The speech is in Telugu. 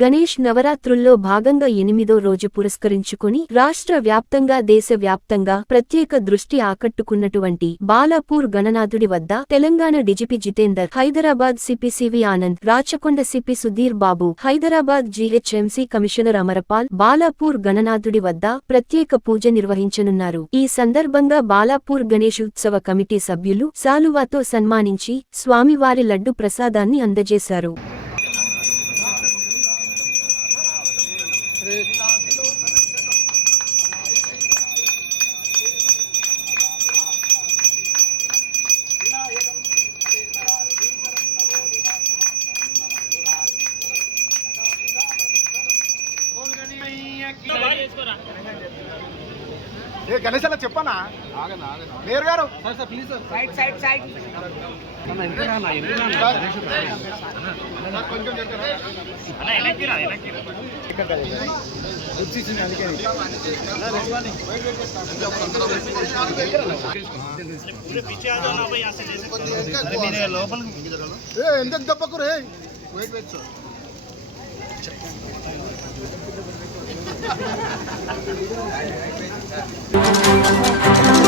గణేష్ నవరాత్రుల్లో భాగంగా 8వ రోజు పురస్కరించుకుని రాష్ట్ర వ్యాప్తంగా దేశ వ్యాప్తంగా ప్రత్యేక దృష్టి ఆకట్టుకున్నటువంటి బాలాపూర్ గణనాథుడి వద్ద Telangana DGP Jitender, Hyderabad CP CV Anand, Rachakonda CP Sudheer Babu, Hyderabad GHMC commissioner Amarapal Balapur గణనాథుడి వద్ద ప్రత్యేక పూజ నిర్వహించనున్నారు. ఈ సందర్భంగా బాలాపూర్ గణేష్ ఉత్సవ కమిటీ సభ్యులు శాలువాతో సన్మానించి స్వామివారి లడ్డు ప్రసాదాన్ని అందజేశారు. గణేష్ అలా చెప్పనా మేయర్ గారు ప్లీజ్ సైడ్ ఎంత దెబ్బకు రే వెయిట్ Thank you.